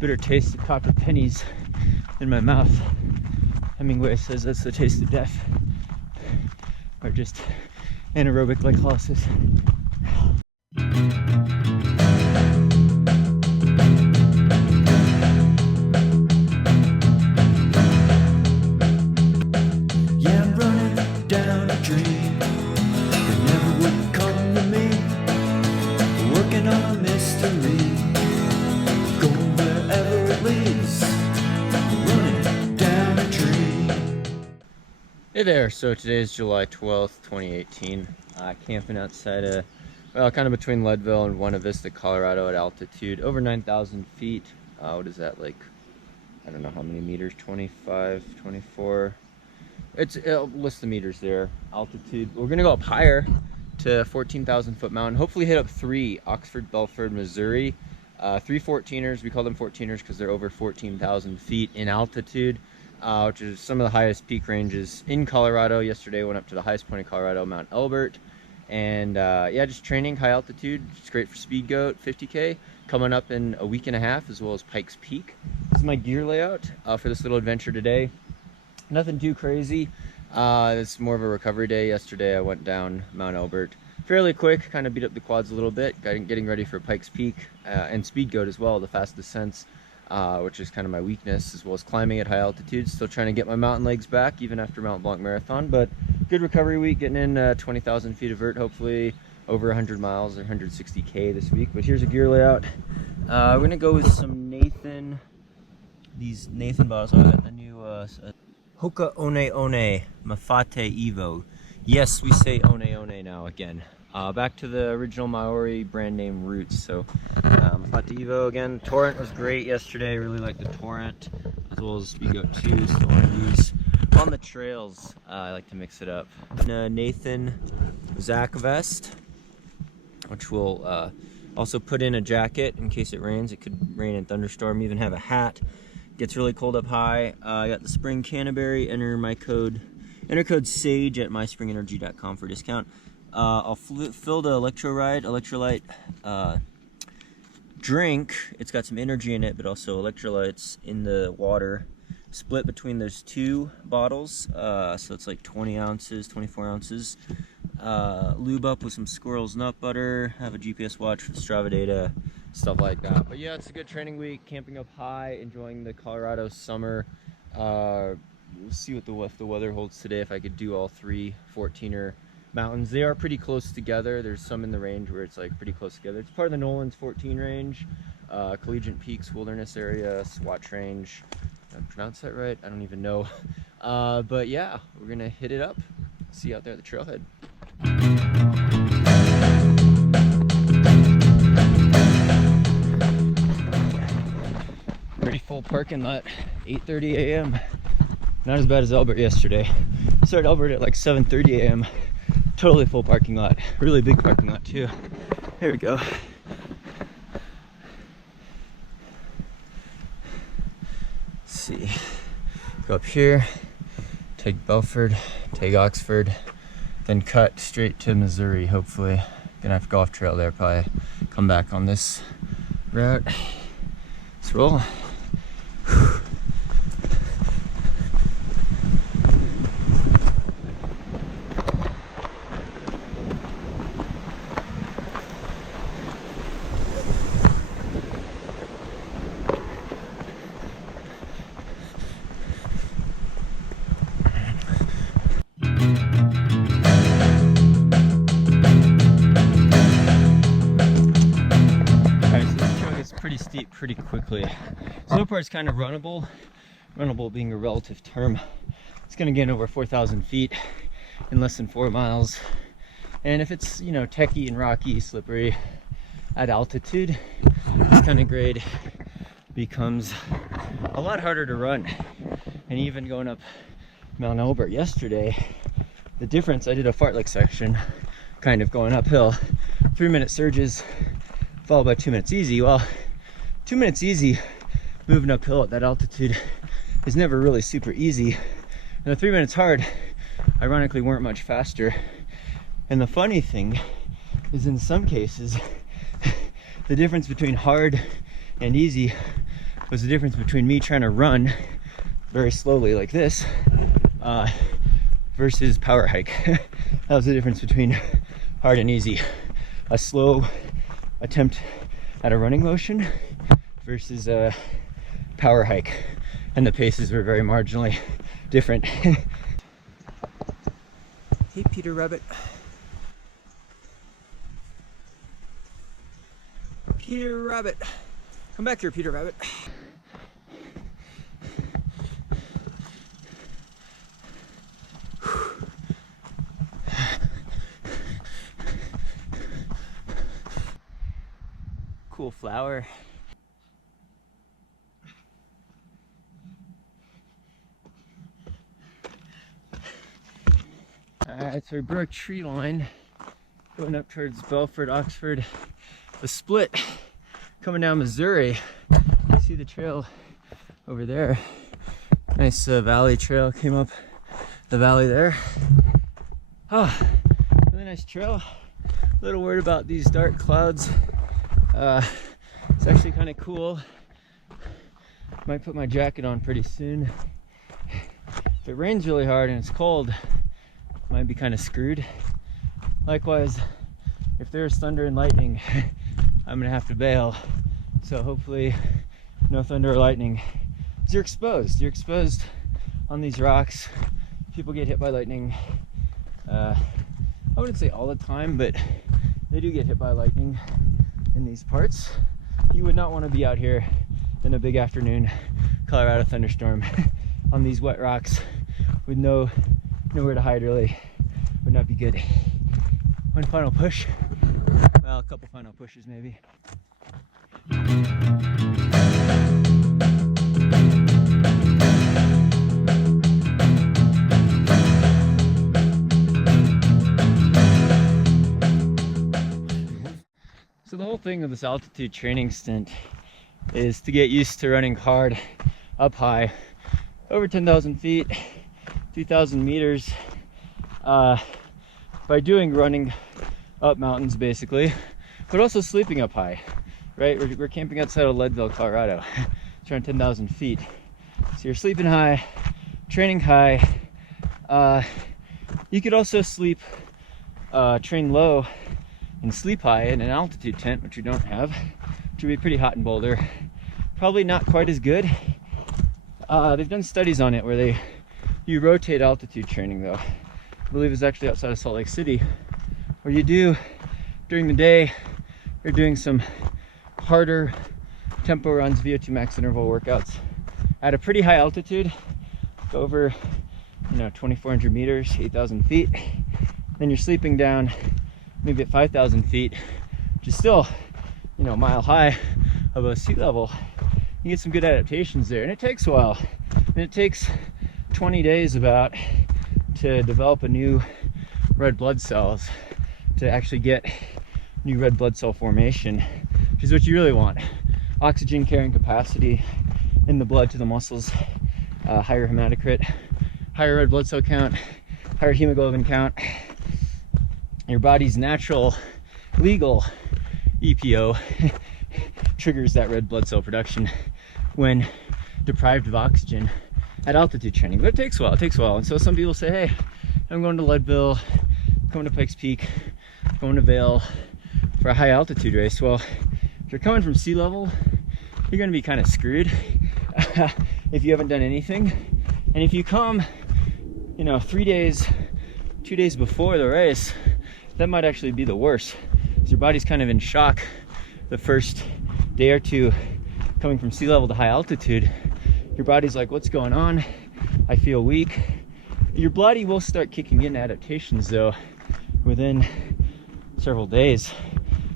bitter taste of copper pennies in my mouth. Hemingway says that's the taste of death, or just anaerobic glycolysis. Yeah, I'm running down a dream that never would come to me. Working on a mystery, going wherever it leads. Running down a dream. Hey there, so today is July 12th, 2018. Camping outside well, kind of between Leadville and Buena Vista, Colorado at altitude over 9,000 feet. What is that, like, I don't know how many meters, 25, 24. It'll list the meters there. Altitude. We're gonna go up higher to 14,000 foot mountain. Hopefully hit up 3 Oxford, Belford, Missouri. 3 14ers. We call them 14ers because they're over 14,000 feet in altitude, which is some of the highest peak ranges in Colorado. Yesterday went up to the highest point in Colorado, Mount Elbert. And yeah, just training high altitude. It's great for SPEEDGOAT 50K coming up in a week and a half, as well as PIKES Peak. This is my gear layout for this little adventure today. Nothing too crazy. It's more of a recovery day. Yesterday I went down Mount Elbert fairly quick, kind of beat up the quads a little bit, getting ready for PIKES Peak and SPEEDGOAT as well, the fast descents, which is kind of my weakness, as well as climbing at high altitude. Still trying to get my mountain legs back even after Mount Blanc Marathon, but good recovery week, getting in 20,000 feet of vert, hopefully over 100 miles or 160K this week. But here's a gear layout. We're gonna go with some these Nathan bottles. Oh, I got the new Hoka One One Mafate Evo. Yes, we say One One now again. Back to the original Maori brand name roots. So Mafate Evo again. Torrent was great yesterday. Really liked the Torrent, as well as SPEEDGOAT 2. Still want to use on the trails. I like to mix it up. Nathan Zach vest, which will also put in a jacket in case it rains. It could rain and thunderstorm. Even have a hat. Gets really cold up high. I got the Spring Canaday. Enter code SAGE at myspringenergy.com for a discount. I'll fill the electrolyte drink. It's got some energy in it, but also electrolytes in the water. Split between those 2 bottles, so it's like 20 ounces, 24 ounces. Lube up with some Squirrel's nut butter. Have a GPS watch for the Strava data, stuff like that. But yeah, it's a good training week, camping up high, enjoying the Colorado summer. We'll see what if the weather holds today, if I could do all 3 14er mountains. They are pretty close together. There's some in the range where it's like pretty close together. It's part of the Nolan's 14 range, Collegiate Peaks Wilderness Area, Swatch Range. Did I pronounce that right? I don't even know. But yeah, we're gonna hit it up. See you out there at the trailhead. Pretty full parking lot, 8:30 a.m. Not as bad as Elbert yesterday. Started Elbert at like 7:30 a.m. Totally full parking lot. Really big parking lot too. There we go. Let's see. Go up here, take Belford, take Oxford, then cut straight to Missouri, hopefully. Gonna have to go off trail there, probably come back on this route. Let's roll. Pretty steep pretty quickly. So far it's kind of runnable being a relative term. It's gonna gain over 4,000 feet in less than 4 miles, and if it's, you know, techy and rocky, slippery at altitude, this kind of grade becomes a lot harder to run. And even going up Mount Elbert yesterday, the difference, I did a fartlek section kind of going uphill, 3-minute surges followed by 2 minutes easy. Well, 2 minutes easy moving uphill at that altitude is never really super easy, and the 3 minutes hard ironically weren't much faster. And the funny thing is, in some cases the difference between hard and easy was the difference between me trying to run very slowly like this versus power hike. That was the difference between hard and easy. A slow attempt at a running motion versus a power hike, and the paces were very marginally different. Hey Peter Rabbit. Peter Rabbit. Come back here, Peter Rabbit. Cool flower. Alright, so we broke tree line going up towards Belford, Oxford. The split coming down Missouri. You see the trail over there. Nice valley trail came up the valley there. Oh, really nice trail. A little worried about these dark clouds. It's actually kind of cool. Might put my jacket on pretty soon. If it rains really hard and it's cold, might be kind of screwed. Likewise, if there's thunder and lightning, I'm gonna have to bail. So hopefully no thunder or lightning. You're exposed on these rocks. People get hit by lightning. I wouldn't say all the time, but they do get hit by lightning in these parts. You would not want to be out here in a big afternoon Colorado thunderstorm on these wet rocks with nowhere to hide. Really would not be good. One final push. Well, a couple final pushes maybe. So the whole thing of this altitude training stint is to get used to running hard up high, over 10,000 feet, 2,000 meters, by doing running up mountains basically, but also sleeping up high, right? We're camping outside of Leadville, Colorado. It's around 10,000 feet. So you're sleeping high, training high. You could also train low and sleep high in an altitude tent, which we don't have, which would be pretty hot in Boulder. Probably not quite as good. They've done studies on it where you rotate altitude training though. I believe it's actually outside of Salt Lake City, where you do, during the day, you're doing some harder tempo runs, VO2 max interval workouts at a pretty high altitude, over 2,400 meters, 8,000 feet. Then you're sleeping down maybe at 5,000 feet, which is still, a mile high above sea level. You get some good adaptations there, and it takes a while. And it takes 20 days about to develop a new red blood cells, to actually get new red blood cell formation, which is what you really want. Oxygen carrying capacity in the blood to the muscles, higher hematocrit, higher red blood cell count, higher hemoglobin count. Your body's natural, legal EPO triggers that red blood cell production when deprived of oxygen at altitude training. But it takes a while. And so some people say, hey, I'm going to Leadville, going to Pikes Peak, going to Vail for a high altitude race. Well, if you're coming from sea level, you're going to be kind of screwed if you haven't done anything. And if you come, 3 days, 2 days before the race, that might actually be the worst. Your body's kind of in shock the first day or two coming from sea level to high altitude. Your body's like, what's going on? I feel weak. Your body will start kicking in adaptations though within several days.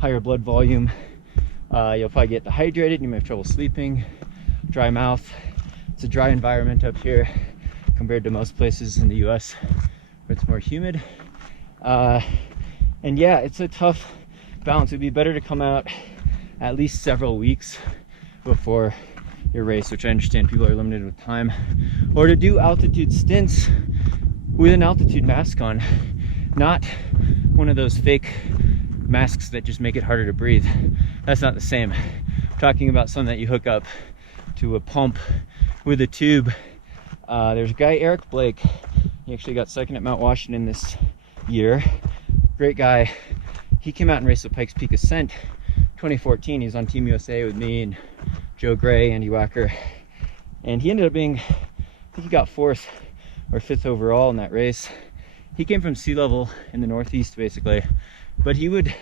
Higher blood volume, you'll probably get dehydrated, you may have trouble sleeping, dry mouth. It's a dry environment up here compared to most places in the US where it's more humid. And yeah, it's a tough balance. It'd be better to come out at least several weeks before your race, which I understand people are limited with time, or to do altitude stints with an altitude mask on, not one of those fake masks that just make it harder to breathe. That's not the same. I'm talking about some that you hook up to a pump with a tube. There's a guy, Eric Blake. He actually got second at Mount Washington this year. Great guy. He came out and raced the Pikes Peak Ascent 2014. He was on Team USA with me and Joe Gray, Andy Wacker. And he ended up being, I think he got 4th or 5th overall in that race. He came from sea level in the Northeast basically, but he would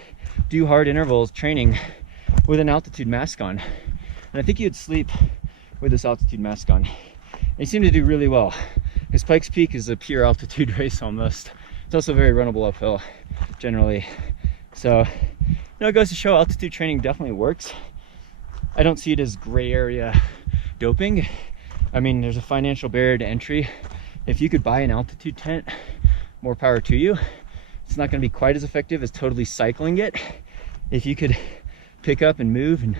do hard intervals training with an altitude mask on. And I think he would sleep with this altitude mask on. And he seemed to do really well. His Pikes Peak is a pure altitude race almost. It's also very runnable uphill generally. So, you know, it goes to show altitude training definitely works. I don't see it as gray area doping. I mean, there's a financial barrier to entry. If you could buy an altitude tent, more power to you. It's not going to be quite as effective as totally cycling it. If you could pick up and move and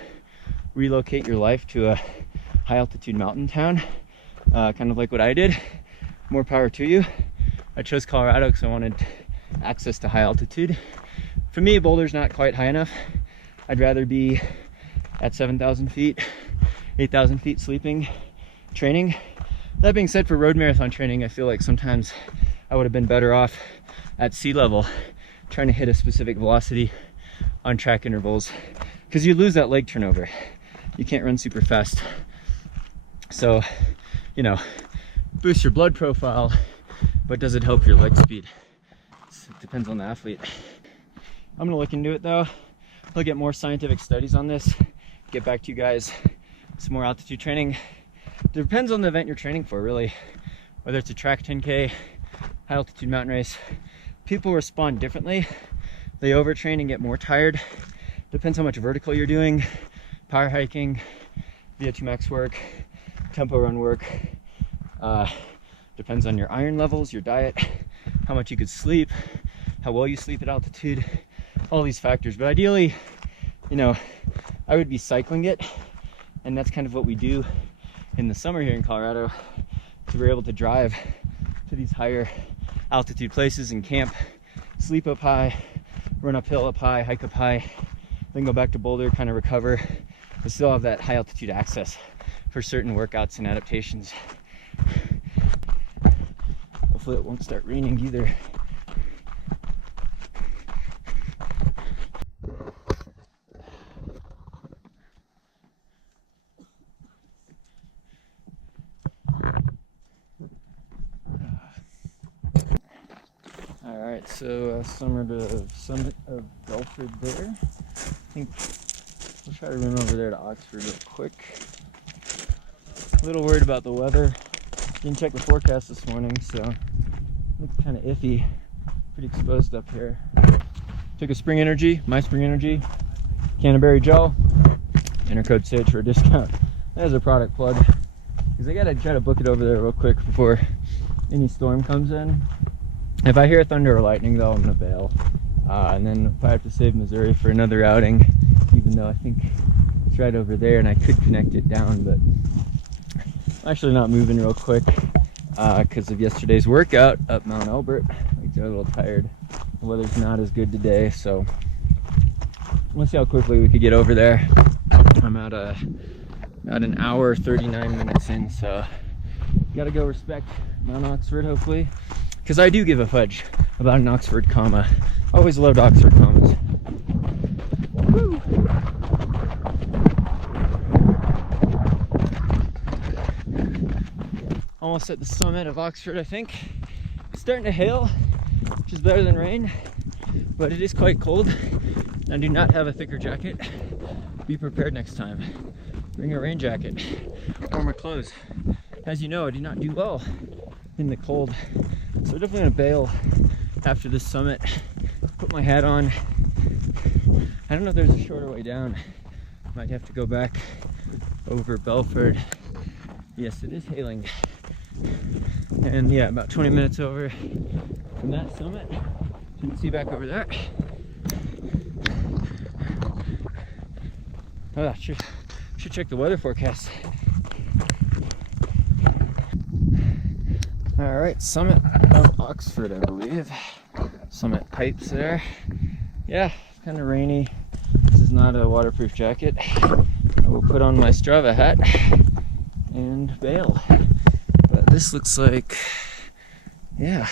relocate your life to a high altitude mountain town, kind of like what I did, more power to you. I chose Colorado because I wanted access to high altitude. For me, Boulder's not quite high enough. I'd rather be at 7,000 feet, 8,000 feet sleeping, training. That being said, for road marathon training, I feel like sometimes I would have been better off at sea level trying to hit a specific velocity on track intervals, because you lose that leg turnover. You can't run super fast. So, you know, boost your blood profile, but does it help your leg speed? It depends on the athlete. I'm gonna look into it though, look at more scientific studies on this, get back to you guys, some more altitude training. It depends on the event you're training for, really. Whether it's a track 10K, high altitude mountain race, people respond differently. They overtrain and get more tired. Depends how much vertical you're doing, power hiking, VO2 max work, tempo run work. Depends on your iron levels, your diet, how much you could sleep, how well you sleep at altitude, all these factors. But ideally, you know, I would be cycling it, and that's kind of what we do in the summer here in Colorado. So we're able to drive to these higher altitude places and camp, sleep up high, run uphill up high, hike up high, then go back to Boulder, kind of recover, but still have that high altitude access for certain workouts and adaptations. Hopefully it won't start raining either. Alright, so summit of Belford there. I think we'll try to run over there to Oxford real quick. A little worried about the weather. Didn't check the forecast this morning, so looks kind of iffy. Pretty exposed up here. Took a Spring Energy, my Spring Energy, Canaday gel. Enter code SAGE for a discount. There's a product plug, because I gotta try to book it over there real quick before any storm comes in. If I hear thunder or lightning though, I'm gonna bail. And then if I have to save Missouri for another outing, even though I think it's right over there and I could connect it down, but I'm actually not moving real quick because of yesterday's workout up Mount Albert. Legs are a little tired. The weather's not as good today, so let's see how quickly we could get over there. I'm at about an hour 39 minutes in, so gotta go respect Mount Oxford hopefully, because I do give a fudge about an Oxford comma. Always loved Oxford commas. Woo. Almost at the summit of Oxford, I think. It's starting to hail, which is better than rain, but it is quite cold. I do not have a thicker jacket. Be prepared next time. Bring a rain jacket, warmer clothes. As you know, I do not do well in the cold, so I'm definitely gonna bail after this summit. Put my hat on. I don't know if there's a shorter way down. Might have to go back over Belford. Yes, it is hailing. And yeah, about 20 minutes over from that summit. So you can see back over there. Oh, should check the weather forecast. All right, summit of Oxford, I believe. Summit pipes there. Yeah, it's kind of rainy. This is not a waterproof jacket. I will put on my Strava hat and bail. But this looks like, yeah.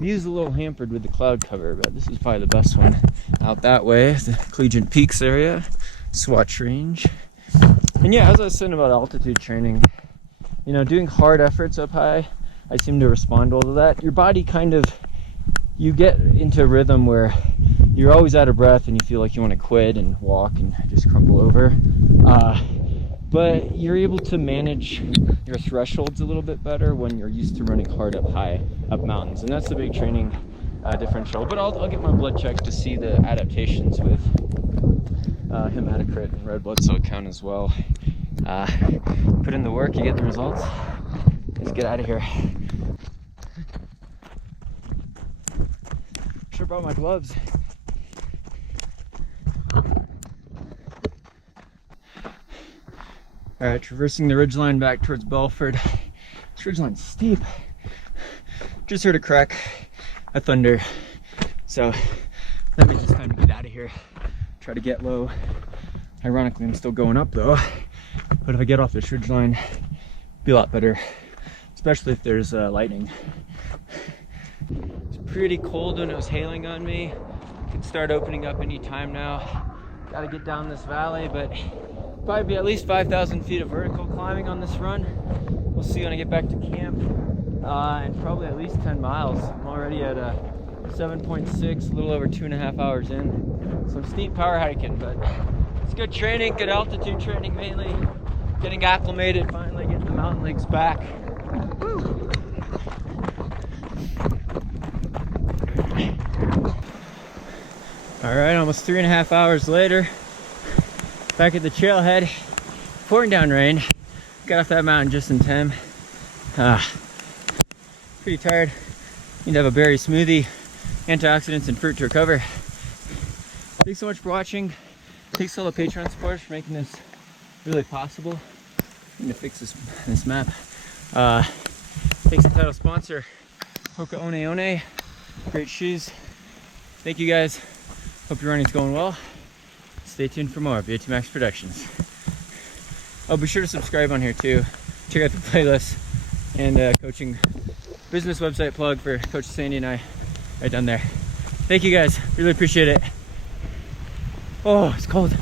View's a little hampered with the cloud cover, but this is probably the best one. Out that way, the Collegiate Peaks area, Swatch Range. And yeah, as I was saying about altitude training, you know, doing hard efforts up high, I seem to respond well to that. Your body kind of, you get into a rhythm where you're always out of breath and you feel like you want to quit and walk and just crumple over. But you're able to manage your thresholds a little bit better when you're used to running hard up high, up mountains. And that's the big training differential. But I'll get my blood checked to see the adaptations with hematocrit and red blood cell count as well. Put in the work, you get the results. Let's get out of here. Should have brought my gloves. All right, traversing the ridgeline back towards Belford. This ridgeline's steep. Just heard a crack, a thunder. So that means it's time to get out of here. Try to get low. Ironically, I'm still going up though. But if I get off this ridgeline, it'll be a lot better, especially if there's lightning. It's pretty cold when it was hailing on me. It could start opening up any time now. Got to get down this valley, but probably be at least 5,000 feet of vertical climbing on this run. We'll see when I get back to camp. And probably at least 10 miles. I'm already at 7.6, a little over 2.5 hours in. Some steep power hiking, but it's good training, good altitude training mainly. Getting acclimated, finally getting the mountain legs back. Woo. All right, almost 3.5 hours later. Back at the trailhead, pouring down rain. Got off that mountain just in time. Pretty tired. Need to have a berry smoothie, antioxidants, and fruit to recover. Thanks so much for watching. Thanks to all the Patreon supporters for making this really possible. Need to fix this map. Thanks to the title sponsor, Hoka One One. Great shoes. Thank you guys. Hope your running's going well. Stay tuned for more VAT Max Productions. Oh, be sure to subscribe on here too. Check out the playlist and coaching business website plug for Coach Sandy and I right down there. Thank you guys. Really appreciate it. Oh, it's cold.